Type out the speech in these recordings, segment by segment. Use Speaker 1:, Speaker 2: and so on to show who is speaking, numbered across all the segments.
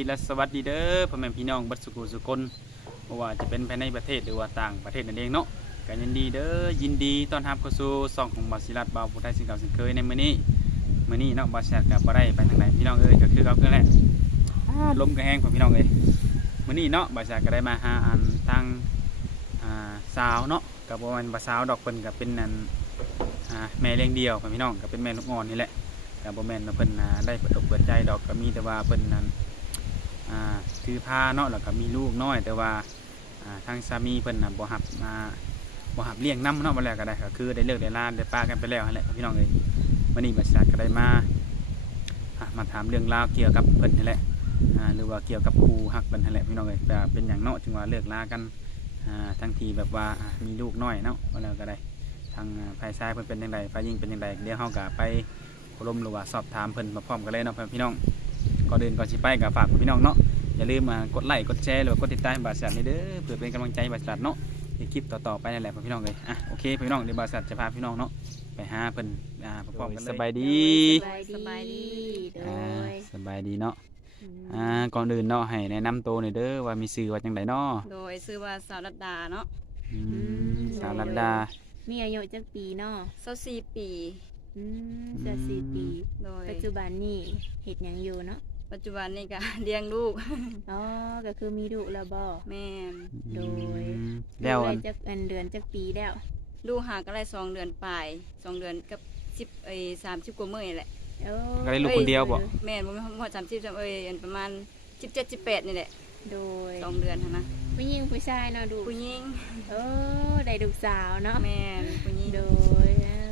Speaker 1: และสวัสดีเด้อพ่อแม่พี่น้องบัดสุขุสุคนบ่ว่าจะเป็นภายในประเทศหรือว่าต่างประเทศนั่นเองเนาะก็ยินดีเด้อยินดีต้อนรับเข้าสู่ช่องของบาสิรัตบ่าวผู้ไทยสิ่งเก่าสิ่งเคยในมื้อนี้เนาะบาสิรัตก็บ่ได้ไปทางไหนพี่น้องเอ้ยก็คือเขาคือแหละลมก็แห้งพ่อพี่น้องเอ้ยมื้อนี้เนาะบาสิรัตก็ได้มาหาอันทางสาวเนาะก็บ่แม่นว่าสาวดอกเพิ่นก็เป็นอันแม่เลี้ยงเดี่ยวพ่อพี่น้องก็เป็นแม่ลูกอ่อนนี่แหละก็บ่แม่นว่าเพิ่นได้เปิดอกเปิดใจดอกก็มีแต่ว่าเพิ่นนั้นถือผ้าเนาะแล้วก็มีลูกน้อยแต่ว่าทางสามีเพิ่นน่ะบ่รับเลี้ยงนำเนาะบ่แล้วก็ได้ก็คือได้เลิกได้ลาได้ปากันไปแล้วนั่นแหละพี่น้องเอ้ยมื้อนี้บัดซะก็ได้มาถามเรื่องราวเกี่ยวกับเพิ่นนี่แหละหรือว่าเกี่ยวกับคู่ฮักเพิ่นนั่นแหละพี่น้องเอ้ยก็เป็นหยังเนาะจึงว่าเลิกลากันทั้งที่แบบว่ามีลูกน้อยเนาะบ่แล้วก็ได้ทางฝ่ายชายเพิ่นเป็นจังไดฝ่ายหญิงเป็นจังไดเดี๋ยวเฮาก็ไปอบรมหรือว่าสอบถามเพิ่นมาพร้อมกันเลยเนาะพี่น้องก่อนอื่นก่อนสิไปก็ฝากพี่น้องเนาะอย่าลืมกดไลค์กดแชร์หรือว่ากดติดตามบาสิรัตนี่เด้อเพื่อเป็นกำลังใจบาสิรัตเนาะในคลิปต่อๆไปนั่นแหละพี่น้องเลยโอเคพี่น้องเดี๋ยวบาสิรัตจะพาพี่น้องเนาะไปหาเพิ่นพร้อมๆกันเลยสบายดี
Speaker 2: สบายดี
Speaker 1: สบายดีเนาะก่อนอื่นเนาะให้แนะนำตัวหน่อยเด้อว่ามีชื่อว่าจังไดเนาะ
Speaker 2: โดยชื่อว่าสาวรัตดาเนาะ
Speaker 1: สาวรัตดา
Speaker 3: มีอายุจักปีเนาะ
Speaker 2: 24 ปี
Speaker 3: 24 ปี
Speaker 2: โดย
Speaker 3: ปัจจุบันนี่เฮ็ดหยังอยู่เนาะ
Speaker 2: ปัจจุบันนี่ก็เลี้ยงลูก
Speaker 3: อ๋อก็คือมีลูกแล้วบ่
Speaker 2: แม่น
Speaker 3: โดย
Speaker 1: แล้ว
Speaker 3: จักเดือนจักปีแล้ว
Speaker 2: ลูกหาก็ได้2 เดือนปลาย2 เดือนกับ30กว่ามื้อนี่แหละ
Speaker 1: ก็ได้ลูกคนเดียวบ่
Speaker 2: แม่นบ่มีฮอด30ประมาณ17 18นี่แหละ
Speaker 3: โดย
Speaker 2: 2 เดือนหั่นนะ
Speaker 3: ผู้หญิงผู้ชายเนาะดู
Speaker 2: ผู้หญิง
Speaker 3: ได้ลูกสาวเนาะ
Speaker 2: แม่นผู้หญิง
Speaker 3: โดย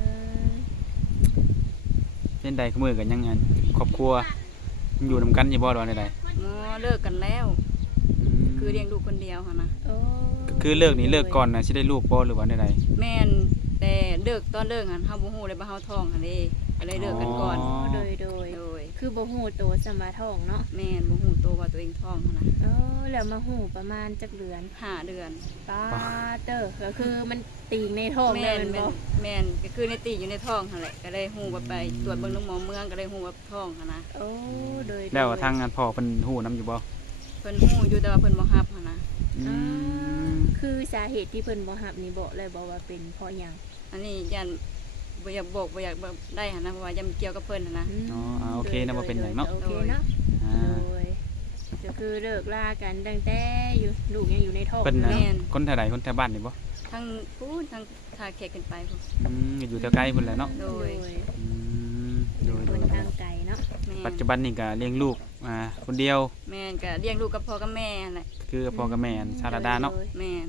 Speaker 1: เป็นใดมื้อกันยังครอบครัวอยู่นำกันอยู่บ่ดอกใด
Speaker 2: เลิกกันแล้วคือเลี้ยงลูกคนเดียวหั่นนะ
Speaker 1: คือเลิกนี่เลิกก่อนนะสิได้ลูกบ่หรือว่าใด
Speaker 2: แม่นแต่เลิกตอนเลิกหั่นเฮาบ่ฮู้เลยว่าเฮาท้องหั่นเด้ก็เลยเลิกกันก่อน
Speaker 3: โดยคือบ่ฮู้โตสมาท้องเนาะ
Speaker 2: แม่นบ่ฮู้โตว่าตัวเองท้องหั่นนะ
Speaker 3: แล้วมาฮู้ประมาณจักเดือน
Speaker 2: 5 เดือน
Speaker 3: ป้าเตอก็คือมันตีในท้องแล้ว
Speaker 2: บ่แม่นก็คือในตีอยู่ในท้องหั่นแหละก็เลยฮู้ว่าไปตรวจเบิ่งโรงหมอเมืองก็เลยฮู้ว่าท้องหั่นนะ
Speaker 3: โดย
Speaker 1: แล้วทางพ่อเพิ่นฮู้นำอยู่บ่
Speaker 2: เพิ่นฮู้อยู่แต่ว่าเพิ่นบ่รับหั่นนะ
Speaker 3: คือสาเหตุที่เพิ่นบ่รับนี่บอกเลยบ่ว่าเป็นเพราะหยัง
Speaker 2: อันนี้ยันบ่อยากบอกบ่อยากได้หั่นนะเพราะว่ายังเกี่ยวกับเพิ่นหั่นนะ
Speaker 1: โอเคนะบ่เป็นหยังเนาะ
Speaker 3: โอเคเนาะก็คือเลิกลากันตั้งแต่อยู่ลูกยังอยู่ในท้อง
Speaker 1: แม่นคนแถวใดคนแถวบ้านนี่บ่
Speaker 2: ทั้งพูดทั้งทาแขกขึ้นไปพุ่
Speaker 1: นอยู่แถวไกลพุ่นแหละเนาะ
Speaker 2: โดย
Speaker 3: คนทางไกลเนาะ
Speaker 1: ปัจจุบันนี่ก็เลี้ยงลูกคนเดียว
Speaker 2: แม่นก็เลี้ยงลูกกับพ่อกับแม่นั่นแหละ
Speaker 1: คือพ่อกับแม่สารดาเนาะ
Speaker 2: แม่น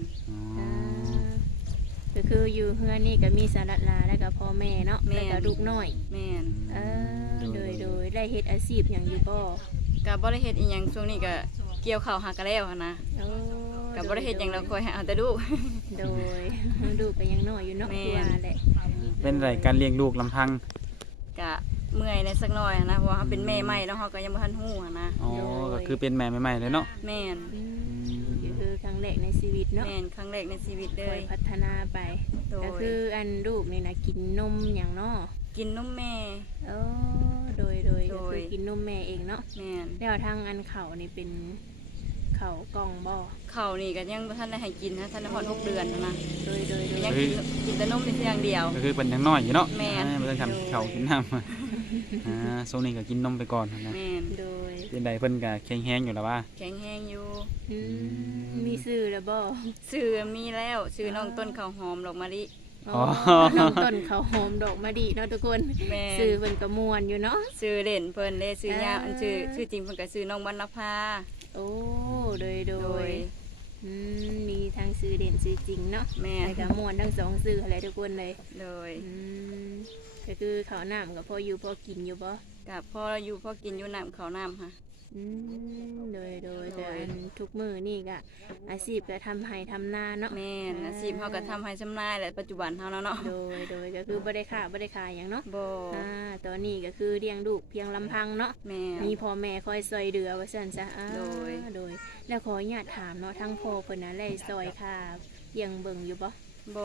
Speaker 3: ก็คืออยู่เฮือนนี่ก็มีสารดาแล้วก็พ่อแม่เนาะแล้วก็ลูกน้อย
Speaker 2: แม่น
Speaker 3: โดยได้เฮ็ดอาชีพหยังอยู่บ่
Speaker 2: ก็บ่ได้เฮ็ดอีหยังช่วงนี้ก็เกี่ยวข้าวหากันแล้วหั่นนะก็บ่ได้เฮ็ดหยังแล้วคอยให้เอาแต่ลูก
Speaker 3: โดยลูกก็ยังน้อยอยู่เนาะว่าแหละ
Speaker 1: เป็นไรการเลี้ยงลูกลำพัง
Speaker 2: ก็เมื่อยในสักหน่อยนะเพราะว่าเขาเป็นแม่ใหม่แล้วเขาก็ยังบ่ทันฮู้นะ
Speaker 1: ก็คือเป็นแม่ใหม่ๆเลยเนาะ
Speaker 2: แม่น
Speaker 3: ก็คือครั้งแรกในชีวิตเนาะ
Speaker 2: แม่นครั้งแรกในชีวิตเลย
Speaker 3: พัฒนาไปก็คืออันลูกนี่นะกินนมหยังเนาะ
Speaker 2: กินนมแม่
Speaker 3: โดยก็คือกินนมแม่เองเนาะ
Speaker 2: แม่น
Speaker 3: แล้วทางอันเข่านี่เป็นเข่ากล่องบ่
Speaker 2: เข่านี่ก็ยังบ่ทันได้ให้กินนะท่านฮอด6 เดือนนะ
Speaker 3: โดย
Speaker 2: ยังกินแต่นมเป็นเพียงเดียว
Speaker 1: ก็คือเป็นยังน้อยอยู่เนาะ
Speaker 2: แม่น
Speaker 1: บ่ต้องทำเข่ากินน้ำโซนี่ก็กินนมไปก่อนนะ
Speaker 2: แม่น
Speaker 3: โดย
Speaker 1: เป็นใดเพิ่นก็แข็งแรงอยู่แล้วว่า
Speaker 2: แข็งแรงอยู่
Speaker 3: มีชื่อแล้วบ่
Speaker 2: ชื่อมีแล้วชื่อน้องต้นข้าวหอมดอกมะลิ
Speaker 3: น้องต้นข้าวหอมดอกมะลิเนาะทุกคนชื่อเพิ่นก็ม่วนอยู่เนาะ
Speaker 2: ชื่อเล่นเพิ่นเด้ชื่อยาวอันชื่อจริงเพิ่นก็ชื่อน้องวรรณภา
Speaker 3: โดยมีทั้งชื่อเด่นชื่อจริงเนาะแล้วก็ม่วนทั้ง2ชื่ออะไรทุกคนเลย
Speaker 2: เลย
Speaker 3: ก็คือข้าวน้ำกับพ่ออยู่พ่อกินอยู่บ่
Speaker 2: กับพ่ออยู่พ่อกินอยู่น้ำข้าวน้ำค่ะ
Speaker 3: โดยแต่ทุกมื้อนี่ก็อาชีพก็ทำไร่ทำนาเนาะ
Speaker 2: แม่นอาชีพเฮาก็ทำไร่ทำนาแหละปัจจุบันเฮาเนาะ
Speaker 3: โดยก็คือบ่ได้ขายหยังเนาะ
Speaker 2: บ่
Speaker 3: ตอนนี้ก็คือเลี้ยงลูกเพียงลำพังเนาะมีพ่อแม่คอยซอยเหลือว่าซั่นซะโดยแล้วขออนุญาตถามเนาะทั้งพ่อเพิ่นน่ะได้ซอยค่าเลี้ยงเบิ่งอยู่บ่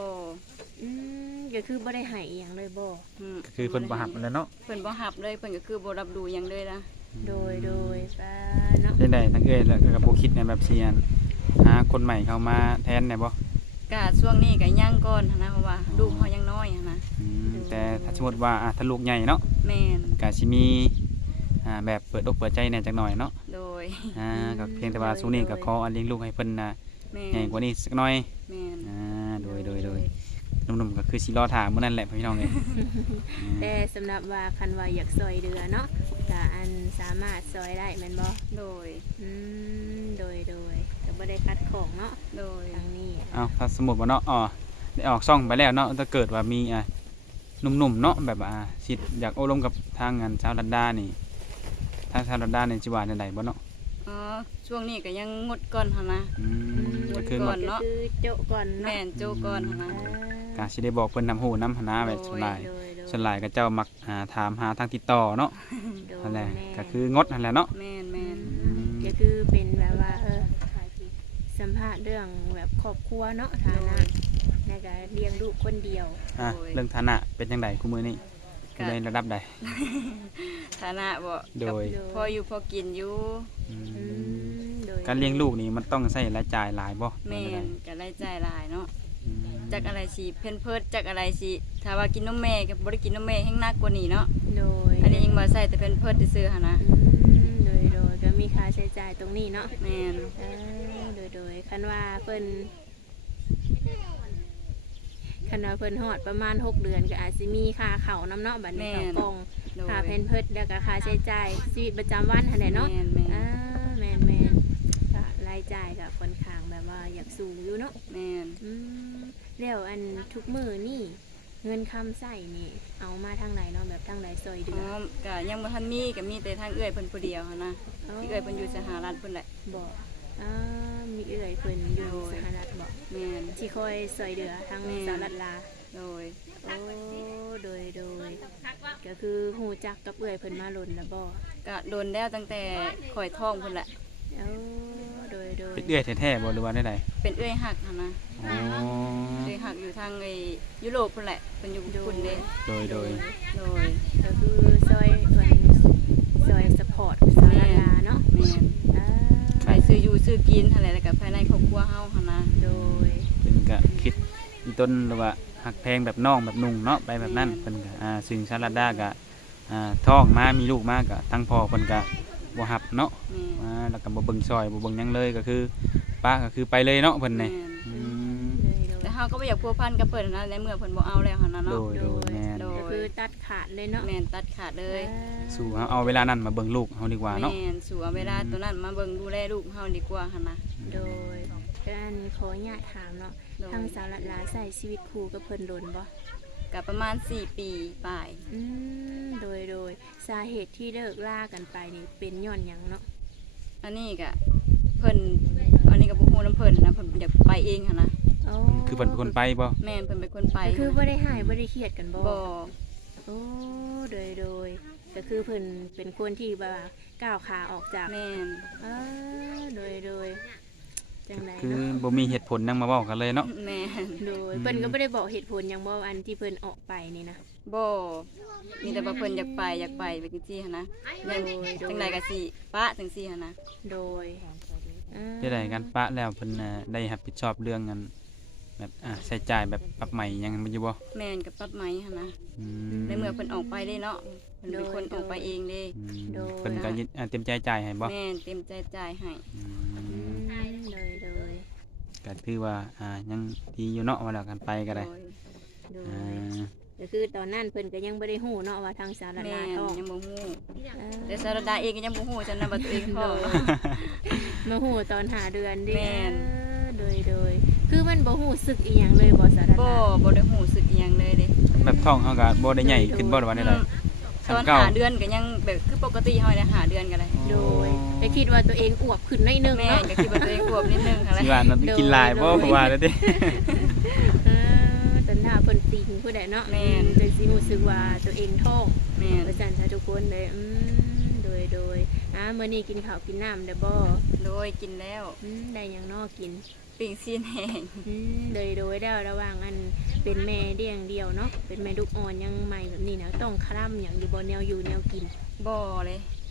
Speaker 3: ก็คือบ่ได้ให้อีหยังเลยบ่
Speaker 1: คือเพิ่นบ่รับแล้วเนาะ
Speaker 2: เพิ่นบ่รับเลยเพิ่นก็คือบ่รับรู้หยังเลยนะ
Speaker 3: โดยป้าเนาะ
Speaker 1: ได้ทั้งเอ้ยแล้วก็บ่คิดในแบบเสียนหาคนใหม่เข้ามาแทนได้บ่
Speaker 2: ก็ช่วงนี้ก็ย่างก่อนหั้นนะเพราะว่าลูกเขายังน้อยหั้นนะ
Speaker 1: แต่ถ้าสมมุติว่าถ้าลูกใหญ่เนาะ
Speaker 2: แม่น
Speaker 1: ก็สิมีแบบเปิดอกเปิดใจแหน่จักหน่อยเนาะ
Speaker 2: โดย
Speaker 1: ก็เพียงแต่ว่าช่วงนี้ก็ขอเลี้ยงลูกให้เพิ่น
Speaker 2: แม่
Speaker 1: ใหญ่กว่านี้สักหน่อย
Speaker 2: แม่น
Speaker 1: โดยหนุ่มๆก็คือสิรอถามมื้อนั้นแหละพี่น้องเอ้ย
Speaker 3: แต่สำหรับว่าคันว่าอยากซอยเรือเนาะก็อันสามารถซอยได้แม่นบ่
Speaker 2: โดย
Speaker 3: โดยก็บ่ได้คัดของเนาะ
Speaker 2: โดย
Speaker 3: ทางนี้
Speaker 1: เอาถ้าสมมุติว่าเนาะได้ออกซ่องไปแล้วเนาะถ้าเกิดว่ามีหนุ่มๆเนาะแบบว่าสิอยากโอ้ลมกับทางงานชาวลัดดานี่ทางชาวลัดดานี่สิว่าจังไดบ่เนาะ
Speaker 2: อ๋อช่วงนี้ก็ยังงดก่อนหั้นนะ
Speaker 1: ก็คือ
Speaker 2: ก่อนเนาะ
Speaker 3: คือโจะก่อนเนาะ
Speaker 2: แม่นโจก่อนหั้นนะ
Speaker 1: ก็สิได้บอกเพิ่นนำหูนำหนาแบบส่วนหลายส่วนหลายก็เจ้ามักถามหาทางติดต่อเนาะนั่นแหละก็คืองดนั่นแหละเนาะ
Speaker 2: แม่น
Speaker 3: ก็คือเป็นแบบว่าสัมภาษณ์เรื่องแบบครอบครัวเนาะฐานะในการเลี้ยงลูกคนเดียว
Speaker 1: เรื่องฐานะเป็นจังไดคุมื้อนี้อยู่ในระดับใด
Speaker 2: ฐานะบ่
Speaker 1: โดย
Speaker 2: พออยู่พอกินอยู่
Speaker 3: โดย
Speaker 1: การเลี้ยงลูกนี่มันต้องใช้รายจ่ายหลายบ่
Speaker 2: แม่นก็รายจ่ายหลายเนาะ
Speaker 1: อืม
Speaker 2: จากอะไรสิเพิ่นเพิดจากอะไรสิถ้าว่ากินนมแม่ก็บ่ได้กินนมแม่แฮงหนักกว่านี้เนาะ
Speaker 3: โดย
Speaker 2: อันนี้ยังบ่ใส่แต่เพิ่นเพิดซื่อๆหั่นนะ
Speaker 3: โดยก็มีค่าใช้จ่ายตรงนี้เนาะ
Speaker 2: แม่น
Speaker 3: โดยคันว่าเพิ่นฮอดประมาณ6เดือนก็อาจสิมีค่าข้าวน้ำเนาะบัดนี้ข้าวกล่อง
Speaker 2: โดย
Speaker 3: ค่าแพนเพิร์ดแล้วก็ค่าใช้จ่ายชีวิตประจำวันหั่นแหละเนาะ
Speaker 2: แม่น
Speaker 3: แม่นก็รายจ่ายก็ค่อนข้างแบบว่าอยากสูงอยู่เนาะ
Speaker 2: แม่น
Speaker 3: แล้วอันทุกมื้อนี่เงินคำใส่นี่เอามาทางไหนเนาะแบบทางไหนซอยเดื
Speaker 2: อ๋อก็ยังบ่ทันมีก็มีแต่ทางเอื้อยเพิ่นผู้เดียวหั่นนะที่เอื้อยเพิ่นอยู่สหรัฐเพิ่นแหละ
Speaker 3: บอกมีเอื้อยเพิ่นอยู่สหรัฐบอก
Speaker 2: แม่น
Speaker 3: ที่คอยซอยเดือทางสหรัฐลา
Speaker 2: โดย
Speaker 3: โดยก็คือหูจักกับเอื้อยเพิ่นมาหล่นแล้วบ่
Speaker 2: ก็โดนแล้วตั้งแต่ข่อยท้องเพิ่นแหละ
Speaker 3: โดย
Speaker 1: เป็นเอื้อยแท้ๆบ่หรือว่าใด
Speaker 2: เป็นเอื้อยหักหั่นนะ
Speaker 1: ๆอ๋อ
Speaker 2: เอื้อยหักอยู่ทางยุโรปเพิ่นแหละเพิ่นอยู่ญี่ปุ่นเด้
Speaker 1: โดย
Speaker 2: โดย
Speaker 3: ก็คือซอยเพิ่นซอยสปอร์ตสหรัฐลาเนาะ
Speaker 2: แม่นไปซื้ออยู่ซื้อกินหั่นแหละแล้วก็ภายในครอบครัวเฮาหั่นนะ
Speaker 3: โดย
Speaker 1: เพิ่นก็คิดอีต้นหรือว่าหักแพงแบบน้องแบบนุ่งเนาะไปแบบนั้นเพิ่นก็ซึ่งชาลัดดาก็ท้องมามีลูกมาก็ทั้งพ่อเพิ่นก็บ่รับเนาะ
Speaker 2: แม่น
Speaker 1: แล้วก็บ่เบิ่งซอยบ่เบิ่งหยังเลยก็คือป้าก็คือไปเลยเนาะเพิ่นนี่
Speaker 2: แม่น
Speaker 1: อืม
Speaker 2: แต่เฮาก็บ่อยากพัวพันกับเพิ่นนะในเมื่อเพิ่นบ่เอาแล้วหั่นนะ
Speaker 1: โด
Speaker 2: เนาะ
Speaker 1: ยแม่น
Speaker 2: โดย
Speaker 3: ก็คือตัดขาดเลยเนาะ
Speaker 2: แม่นตัดขาดเลย
Speaker 1: สู่เฮาเอาเวลานั้นมาเบิ่งลูกเฮาดีกว่าเนาะ
Speaker 2: แม่นสู่เอาเวลาตัวนั้นมาเบิ่งดูแลลูกเฮาดีกว่าหั่นนะ
Speaker 3: โดยการขออนุญาตถามเนาะ
Speaker 2: โดย
Speaker 3: ทางสาวรัดลาใส่ชีวิตครูกับเพิ่นโดนบ่
Speaker 2: ก็ประมาณ4 ปีปลาย
Speaker 3: โดยสาเหตุที่เลิกล่ากันไปนี่เป็นย้อนหยังเนาะ
Speaker 2: อันนี้ก็เพิ่นอันนี้ก็บ่ฮู้นำเพิ่นนะเพิ่นอยากไปเองหั่นนะ
Speaker 1: คือเพิ่นเป็นคนไปบ่
Speaker 2: แม่นเพิ่นเป็นคนไป
Speaker 3: ก็คือบ่ได้หายบ่ได้เครียดกันบ่
Speaker 2: บ่
Speaker 3: โอ้โดยก็คือเพิ่นเป็นคนที่แบบว่าก้าวขาออกจาก
Speaker 2: แม่น
Speaker 3: โดยจังได
Speaker 1: คือ
Speaker 3: เนาะ
Speaker 1: บ่มีเหตุผลหยังมาเว้ากันเลยเนาะ
Speaker 2: แม่น
Speaker 3: โดยเพิ่นก็บ่ได้บอกเหตุผลหยังบ่อันที่เพิ่นออกไปนี่นะ
Speaker 2: บ่มีแต่ว่าเพิ่นอยากไปไปจังซี่หั่นนะยังจังไดก็สิปะจังซี่หั่นนะ
Speaker 3: โดย
Speaker 1: ได้ได้กันปะแล้วเพิ่นได้รับผิดชอบเรื่องกันแบบใช้จ่ายแบบปรับใหม่หยังมันอยู่บ่
Speaker 2: แม่นกับปรับไหมหั่นนะ
Speaker 1: อื
Speaker 2: ในเมื่อเพิ่นออกไปได้เนาะเพิ่นเป็นคนออกไปเองเด้
Speaker 1: เพิ่นก็เต็มใจจ่ายให้บ่
Speaker 2: แม่นเต็มใจจ่ายให้
Speaker 3: โดย
Speaker 1: ก็ถือว่ายังดีอยู่เนาะว่าแล้วกันไปก็ได้
Speaker 3: โดยก็คือตอนนั้นเพิ่นก็ยังบ่ได้ฮู้เนาะว่าทางสาวรัด
Speaker 2: แม่
Speaker 3: ลาน ท้อง
Speaker 2: ยังบ่ฮู้แต่สารดาเองก็ยังบ่ฮู้จังนะว่าตัวเองท้อง
Speaker 3: มาฮู้ตอนหาเดือนดิ
Speaker 2: แม่น
Speaker 3: โดยคือมันบ่ฮู้สึกอีหยังเลยบ่สาวรัด
Speaker 2: บ่
Speaker 3: ลา
Speaker 2: บ่ได้ฮู้สึกอิหยังเลยเด้
Speaker 1: แบบท้องเฮาก็บ่ได้ใหญ่ขึ้นบ่หรือว่าได้
Speaker 2: ตอนหาเดือนก็ยังแบบคือปกติเฮาเนี่ยหาเดือนก็ได้
Speaker 3: โดยแต่คิดว่าตัวเองอวบขึ้นหน่อยนึง
Speaker 2: แม่
Speaker 3: เนาะ
Speaker 2: ก็คิดว่าตัวเองอวบนิดนึงค่ะ
Speaker 1: สิว่ามันกินหลายบ่เพราะว่าแล้วติ
Speaker 3: ตอนหน้าเพิ่นติงผู้ใดเนาะจังสิรู้สึกว่าตัวเองท้อง
Speaker 2: แม่น
Speaker 3: ประจันทร์ทุกคนเลยโดยมื้อนี้กินข้าวกินน้ำได้บ่
Speaker 2: โดยกินแล้ว
Speaker 3: ได้หยังนอกิน
Speaker 2: ปิ้งซีนแห้ง
Speaker 3: โดยแล้วระหว่างอันเป็นแม่เลี้ยงเดียวเนาะเป็นแม่ลูกอ่อนยังใหม่แบบนี้นะต้องคร่ำอย่างอยู่บ่แนวอยู่แนวกิน
Speaker 2: บ่เลย
Speaker 3: ค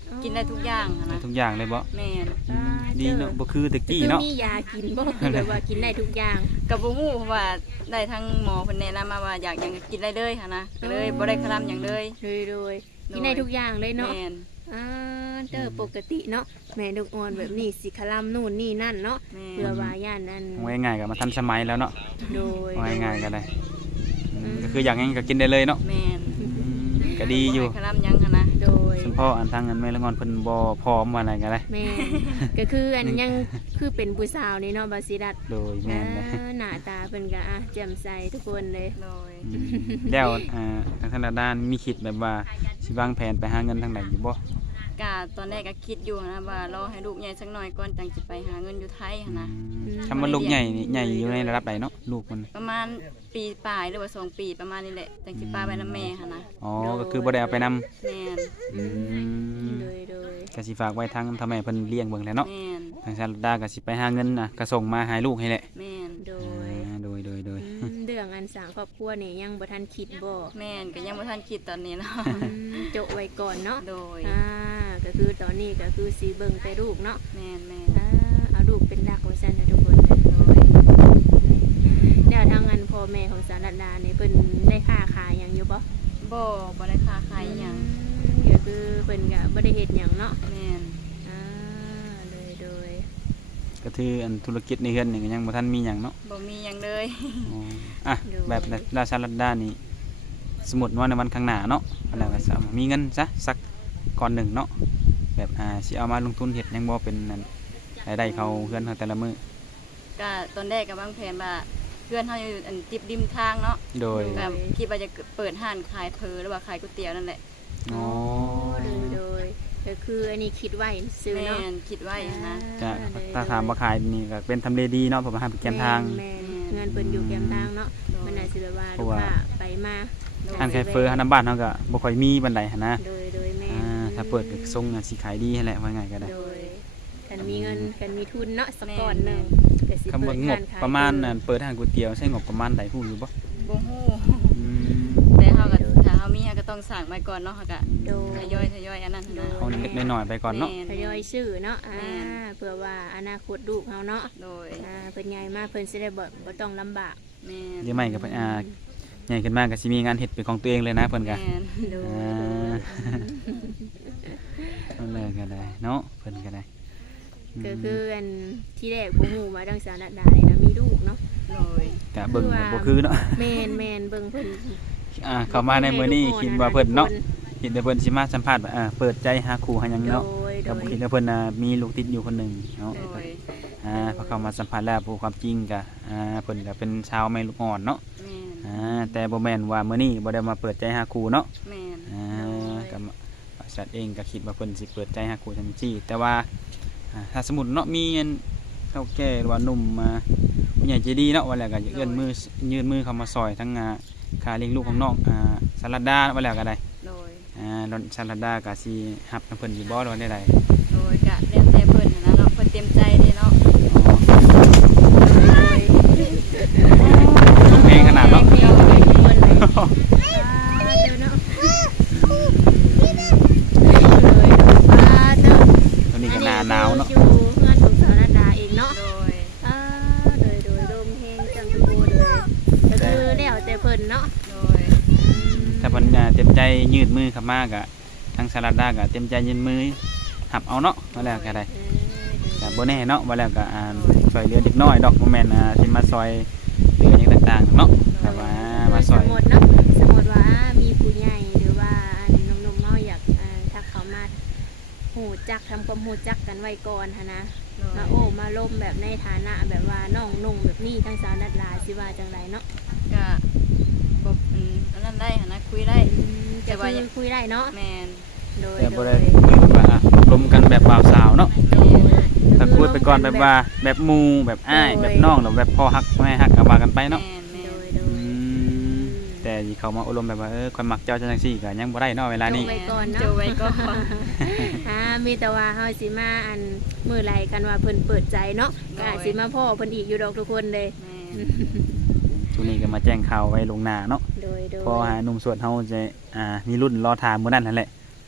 Speaker 2: กินได้ทุกอย่างหั้น
Speaker 1: ได้
Speaker 2: นะ
Speaker 1: ทุกอย่างเลยบ่
Speaker 2: แม่น
Speaker 1: ดีเนาะบ่คือตะกี้
Speaker 3: คือ
Speaker 1: เนาะ
Speaker 3: มียากินบ่คือแบบว่ากินได้ทุกอย่าง
Speaker 2: กับบ่ฮู้เพราะว่าได้ทั้งหมอเพิ่นแนะนำมาว่าอยากหยังก็กินได้เลยหันนะก็เลยบ่ได้คลำหยังเลย
Speaker 3: โดยกินได้ทุกอย่างเลยเนาะ
Speaker 2: แม่น
Speaker 3: เด้อปกติเนาะแม่ลูกอ่อนแบบนี้สิคลำนู่นนี่นั่นเนาะ
Speaker 2: แม่
Speaker 3: เพื่อว่าย่านนั้น
Speaker 1: ว่าง่ายๆก็มาทันสมัยแล้วเนาะ
Speaker 3: โดย
Speaker 1: ว่าง่ายๆก็ได้ก็คืออยากหยังก็กินได้เลยเนาะ
Speaker 2: แม่น
Speaker 1: ก็ดีอยู่
Speaker 2: บ่ให้คลำหยังหันนะ
Speaker 3: โดย
Speaker 1: เฉพาะอันทางอันแม่ละงอนเพิ่นบ่พร้อมว่าอะไรก็ได้
Speaker 3: แม่ก็คืออันยังคือเป็นผู้สาวนี่เนาะบาซิรัต
Speaker 1: โดยแม่นเลย
Speaker 3: หน้าตาเพิ่นก็แจ่มใสทุกคนเลย
Speaker 2: โดย
Speaker 1: แล้วทางธนาคารมีคิดแบบว่าสิวางแผนไปหาเงินทางใดอยู่บ่
Speaker 2: ก็ตอนแรกก็คิดอยู่นะว่ารอให้ลูกใหญ่สักหน่อยก่อนจังสิไปหาเงินอยู่ไทยหันนะ
Speaker 1: คำว่าลูกใหญ่นี่ใหญ่อยู่ในระดับใดเนาะลูกมัน
Speaker 2: ประมาณปีปลายหรือว่า2 ปีประมาณนี้แหละจังสิพาไปนำแม่หันนะ
Speaker 1: อ๋อก็คือบ่ได้เอาไปนำ
Speaker 2: แม่น
Speaker 3: โดย
Speaker 1: ก็สิฝากไว้ทางทำให้เพิ่นเลี้ยงเบิ่งแหละเนาะ
Speaker 2: แม่น
Speaker 1: ทางชาลดาก็สิไปหาเงินก็ส่งมาให้ลูกให้แหละ
Speaker 2: แม่น
Speaker 3: โดย
Speaker 1: โดย
Speaker 3: เรื่องอันสร้างครอบครัวนี่ยังบ่ทันคิดบ่
Speaker 2: แม่นก็ยังบ่ทันคิดตอนนี้เนาะ
Speaker 3: โจะไว้ก่อนเนาะ
Speaker 2: โดย
Speaker 3: ก็คือตอนนี้ก็คือสีเบิ่งแต่ลูกเนาะ
Speaker 2: แม่น
Speaker 3: เอาลูกเป็นดักไว้ซั่นนะทุกคนเลย
Speaker 2: โดย
Speaker 3: แล้วทางอันพ่อแม่ของสารดานี่เพิ่นได้ค่าขายหยังอยู่บ่
Speaker 2: บ่ได้ค้าขายหยัง
Speaker 3: ก็คือเพิ่นก็บ่ได้เฮ็ดหยังเนาะ
Speaker 2: แม่น
Speaker 3: โดย
Speaker 1: ก็คืออันธุรกิจในเฮือนนี่ก็ยังบ่ทันมีหยังเนาะ
Speaker 2: บ่มีหยังเลย
Speaker 1: อ๋ออ่ะแบบราชาลดานี่สมมุติว่าในวันข้างหน้าเนาะแล้วก็สามารถมีเงินซะสักก้อนหนึ่งเนาะแบบสิเอามาลงทุนเฮ็ดหยังบ่เป็นนั่นรายได้เขาเฮือนเขาแต่ละมื้อ
Speaker 2: ก็ตอนแรกก็วางแผนว่าเพื่อนเฮาอยู่อันติดริมทางเนาะ
Speaker 1: โดย
Speaker 2: ก็คิดว่าจะเปิดร้านขายเพอหรือว่าขายก๋วยเตี๋ยวนั่นแหละ
Speaker 1: อ๋อ
Speaker 3: โดยก็คืออันนี้คิดไว้ซื้อ
Speaker 2: แม่
Speaker 3: เนาะ
Speaker 2: นคิดไว้นะ
Speaker 1: จะถ้าถามว่าขายนี่ก็เป็นทำเลดีเนาะเพราะว่าให้เป็นแกนทาง
Speaker 3: แม่เงินเพิ่นอยู่แกมทางเนาะมันน่าสิแบบว่าลูกค้าไปมา
Speaker 1: ทางไคเฟอร์ทางน้ำบ้านเฮาก็บ่ค่อยมีปานใดหันนะ
Speaker 3: โดยแม่
Speaker 1: ถ้าเปิดก็ทรงสิขายดีให้แหละว่าไงก็ได้
Speaker 3: โดยกันมีเงินกันมีทุนเนาะสักก้อนหนึงก็สิ
Speaker 1: คำ
Speaker 3: เปิ
Speaker 1: ว่า
Speaker 3: ด
Speaker 1: ง
Speaker 3: งา
Speaker 1: บ
Speaker 3: นขาย
Speaker 1: ประมาณเปิดห้างก๋วยเตี๋ยวใช้งบประมาณใดฮู้อยู่บ่
Speaker 2: บ่ฮู้
Speaker 1: อืม
Speaker 2: แต่เฮาก็ถ้าเฮามีเฮาก็ต้องสร้างไว้ก่อนเนาะเฮาก็
Speaker 3: โด
Speaker 2: ท
Speaker 3: ย
Speaker 2: ยอยอันนั้นนะ
Speaker 1: เอาเล็กๆน้อยๆไปก่อนเนาะ
Speaker 3: ทยอยชื่อเนาะเพื่อว่าอนาคตลูกเฮาเนาะ
Speaker 2: โดย
Speaker 3: เพิ่นใหญ่มากเพิ่นสิได้บ่ต้องลำบาก
Speaker 2: แม่น
Speaker 1: เดี๋ยวใหม่ก็เพิ่นใหญ่ขึ้นมาก็สิมีงานเฮ็ดเป็นของตัวเองเลยนะเพิ่นก็
Speaker 2: แม่น
Speaker 3: โดย
Speaker 1: นั่นเลยก็ได้เนาะเพิ่นก็ได้
Speaker 3: ก็คืออันที่แรกบ่ฮู้ว่าดังสารดานี่นะมีลูกเนาะ
Speaker 2: โดย
Speaker 1: ก็เบิ่งก็บ่คือเนาะ
Speaker 3: แม่นเบิ่งเพิ่น
Speaker 1: เข้ามาในมื้อนี้คิดว่าเพิ่นเนาะคิดว่าเพิ่นสิมาสัมภาษณ์ว่าเปิดใจหาคู่หาหยังเนาะ
Speaker 3: โด
Speaker 1: ก็
Speaker 3: ย
Speaker 1: บ่คิดว่าเพิ่นมีลูกติดอยู่คนหนึงเนาะ
Speaker 2: โดย
Speaker 1: พอเข้ามาสัมภาษณ์แล้วผู้ความจริงก็เพิ่นก็เป็นชาวแม่ลูกอ่อนเนาะ
Speaker 2: แม่น
Speaker 1: แต่บ่แม่นว่ามื้อนี้บ่ได้มาเปิดใจหาคู่เนาะ
Speaker 2: แม่น
Speaker 1: ก็บริษัทเองก็คิดว่าเพิ่นสิเปิดใจหาคู่จังซี่แต่ว่าถ้าสมมุติเนาะมีเงินเฒ่าแก่หรือว่าหนุ่มมาผู้ใหญ่ใจดีเนาะว่าแล้วก็จะยื่นมือเข้ามาซอยทั้งค่าเลี้ยงลูกของน้องสลัดดาว่าแล้วก็ได้
Speaker 2: โดย
Speaker 1: รถสลัดดาก็สิรับนำเพิ่นอยู่บ่หรือว่าได้ใด
Speaker 2: โดยก็แล้วแต่เพิ่นนะเนาะเพิ่นเต็มใจเด้เนาะ
Speaker 1: เพลงขนาดเนาะ
Speaker 3: เดียวเลยทุกคนเลยเนาะ
Speaker 1: ตอนนี้ก็หน้าหนาวเนาะ
Speaker 3: อยู่เพื่อนของสารดาเองเนาะ
Speaker 2: โดย
Speaker 3: โดยลมแห้งจังทุกคนเลยก็คือแล้วแต่เพิ่นเนาะ
Speaker 2: โดย
Speaker 1: ถ้าเพิ่นเต็มใจยืดมือเข้ามาก็ทางสลัดดาก็เต็มใจยืดมือหับเอาเนาะว่าแล้วก็ได้ก็บ่แน่เนาะว่าแล้วก็ช่วยเหลือเด็กน้อยดอกบ่แม่นสิมาซอยเหลือหยังต่างๆเนาะแต่ว่ามาซอย
Speaker 3: สมมติเนาะสมมติว่ามีผู้ใหญ่หรือว่าหนุ่มๆเนาะอยากทักเขามาหูจักทำความหูจักกันไว้ก่อนนะมาโอ้มาล่มแบบในฐานะแบบว่าน้องนุ่งแบบนี้ทั้งสาวนัดลาสิว่าจังไรเนาะ
Speaker 2: ก็บ่อันนั้นได้หั่นนะคุยได้
Speaker 3: จะคุยได้เนาะ
Speaker 2: แม่น
Speaker 3: โดย
Speaker 1: แต่บ่ได้ว่าลมกันแบบบ่าวสาวเนาะถ้าคุยไปก่อนแบบว่าแบบหมู่แบบอ้ายแบบน้องหรือแบบพ่อฮักแม่ฮักก็ว่ากันไปเนาะ
Speaker 2: แม่น
Speaker 3: โด
Speaker 2: แม่น
Speaker 3: ยโดย
Speaker 1: แต่สิเขามาอบรมแบบว่าคนมักเจ้าจังซี่ก็ยังบ่ได้เนาะเวลานี้
Speaker 3: ไว้ก่อนเนาะ
Speaker 2: เจอไว้ก่อน
Speaker 3: มีแต่ว่าเฮาสิมาอันมือไหลกันว่าเพิ่นเปิดใจเนาะก็อาจสิมาพ่อเพิ่นอีกอยู่ดอกทุกคนเลย
Speaker 2: แม่น
Speaker 1: ช่วงนี้ก็มาแจ้งข่าวไว้ลวงหน้าเนาะ
Speaker 3: โดย
Speaker 1: เพราะว่าหนุ่มโสดเฮาจะมีรุ่นรอถามมื้อนั้นนั่นแหละ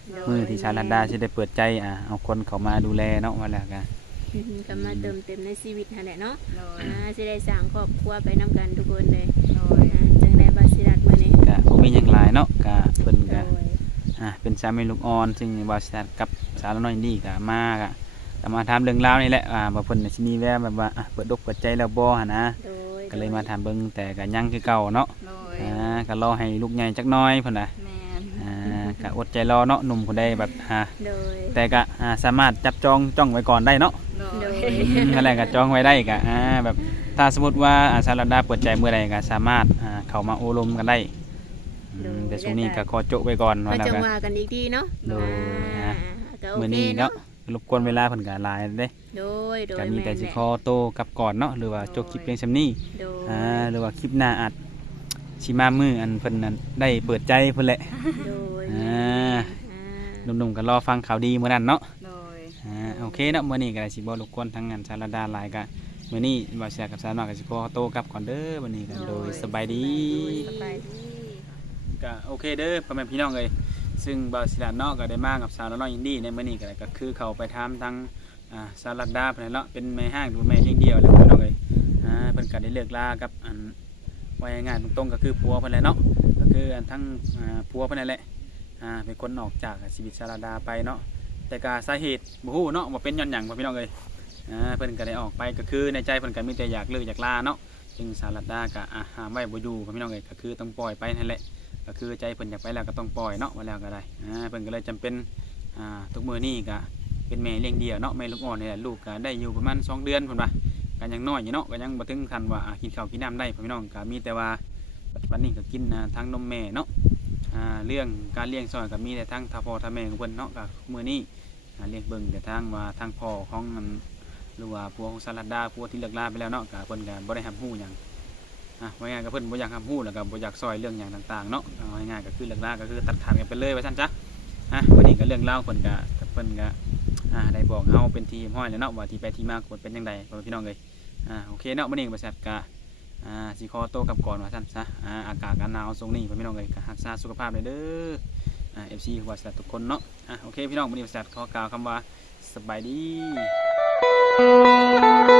Speaker 1: มื้อที่ชาลัดดาสิได้เปิดใจเอาคนเข้ามาดูแลเนาะว่าแล้วกัน
Speaker 3: ก็มาเติมเต็มในชีวิตนั่นแหละเนาะ
Speaker 2: โดย
Speaker 3: สิได้สร้างครอบครัวไปนํกันทุกคนเลย
Speaker 2: โดย
Speaker 3: จังได้บาสิรัดมื้อนี้
Speaker 1: ก็บ่มีหยังหลายเนาะก็เพิ่น
Speaker 3: โด
Speaker 1: ก็
Speaker 3: ย
Speaker 1: เป็นสามีลูกอ่อนซึ่งบริษัทกับสาวน้อยนี่ก็มาก็มาถามเรื่องราวนี่แหละว่าเพิ่นน่ะสิมีแววแบบว่าเปิดอกเปิดใจแล้วบ่หั่นนะ
Speaker 3: โดย
Speaker 1: ก็เลยมาถามเบิ่งแต่ก็ยังคือเก่าเนาะ
Speaker 2: โดย
Speaker 1: ก็รอให้ลูกใหญ่จักหน้อยเพิ่นน่ะ
Speaker 2: แม่น
Speaker 1: ก็อดใจรอเนาะหนุ่มคนใดแบบ
Speaker 3: โดย
Speaker 1: แต่ก็สามารถจับจ้องไว้ก่อนได้เนาะ
Speaker 2: โดย
Speaker 1: นั่นแหละก็จ้องไว้ได้ก็แบบถ้าสมมุติว่าสารดาเปิดใจเมื่อใดก็สามารถเข้ามาโอลมกันได้แต่ช่วงนี้ก็ขอโจะไว้ก่อน
Speaker 3: ก็
Speaker 1: ว่าแล้ว
Speaker 3: จัง
Speaker 1: กัน
Speaker 3: ว่ากันอีกทีเนาะ
Speaker 1: โดย
Speaker 3: ก็โอ
Speaker 1: มื้อ
Speaker 3: เค
Speaker 1: นี้
Speaker 3: เนาะ
Speaker 1: เนาะรบกวนเวลาเพิ่นก็หลายเด้
Speaker 3: โดย
Speaker 1: ก็มี
Speaker 3: แม่น
Speaker 1: แต่
Speaker 3: แห
Speaker 1: สิ
Speaker 3: ละ
Speaker 1: ขอโตวกลับก่อนเนาะหรือว่าจบคลิปเพียงซำนี้
Speaker 3: โดย
Speaker 1: หรือว่าคลิปหน้าอาจสิมามื้ออันเพิ่นนั้นได้เปิดใจเพิ่นแหละ
Speaker 3: โดย
Speaker 1: หนุ่มๆก็รอฟังข่าวดีมื้อนั้นเนาะ
Speaker 2: โดย
Speaker 1: โอเคเนาะมื้อนี้ก็ได้สิบ่รบกวนทั้งงานสารดาหลายก็มื้อนี้บ่าวเสียกับสาวน้อยก็สิขอโตวกลับก่อนเด้อวันนี้ก็โดยสบายดี
Speaker 2: สบายดี
Speaker 1: ก็โอเคเด้อพ่อแม่พี่น้องเอ้ยซึ่งบ่าวศิลาเนาะก็ได้มากับสาวน้อยอินดี้ในมื้อนี้ก็คือเขาไปถามทางสารดาเพิ่นเนาะเป็นแม่ห้างหรือแม่เลี้ยงเดี่ยวแหละพี่น้องเอ้ยเพิ่นก็ได้เลิกลากับอันว่าง่ายๆตรงๆก็คือผัวเพิ่นแหละเนาะก็คืออันทั้งผัวเพิ่นนั่นแหละเป็นคนออกจากชีวิตสารดาไปเนาะแต่ก็สาเหตุบ่ฮู้เนาะว่าเป็นย้อนหยังพ่อพี่น้องเอ้ยเพิ่นก็ได้ออกไปก็คือในใจเพิ่นก็มีแต่อยากเลิกอยากลาเนาะจึงสารดาก็ห้ามไว้บ่อยู่พ่อพี่น้องเอ้ยก็คือต้องปล่อยไปนั่นแหละก็คือใจเพิ่นอยากไปแล้วก็ต้องปล่อยเนาะว่าแล้วก็ได้เพิ่นก็เลยจำเป็นทุกมื้อนี้ก็เป็นแม่เลี้ยงเดี่ยวเนาะแม่ลูกอ่อนนี่แหละลูกก็ได้อยู่ประมาณ2เดือนเพิ่นว่าก็ยังน้อยอยู่เนาะก็ยังบ่ถึงขั้นว่ากินข้าวกินน้ำได้พ่อพี่น้องก็มีแต่ว่าปัจจุบันนี้ก็กินทางนมแม่เนาะเรื่องการเลี้ยงซอยก็มีแต่ทางท่าพ่อท่าแม่ของเพิ่นเนาะก็มื้อนี้เลี้ยงเบิ่งแต่ทางว่าทางพ่อของหรือว่าผัวของสารดาผัวที่เลิกลาไปแล้วเนาะก็เพิ่นก็บ่ได้รับรู้หยังว่าง่ายก็เพิ่นบ่อยากรับรู้แล้วก็บ่อยากซอยเรื่องหยังต่างๆเนาะว่าง่ายก็คือเลิกลาก็คือตัดขาดกันไปเลยว่าซั่นจ้ะวันนี้ก็เรื่องราวเพิ่นก็ได้บอกเฮาเป็นทีมห้อยแล้วเนาะว่าที่ไปที่มาควรเป็นจังไดพ่อพี่น้องเอ้ยโอเคเนาะมื้อนี้บริษัทก็สิขอโตวกลับก่อนว่าซั่นซะอากาศหนาวทรงนี้พ่อพี่น้องเอ้ยก็รักษาสุขภาพด้วยเด้อFC บริษัททุกคนเนาะโอเคพี่น้องมื้อนี้บริษัทขอกล่าวคำว่าสบายดี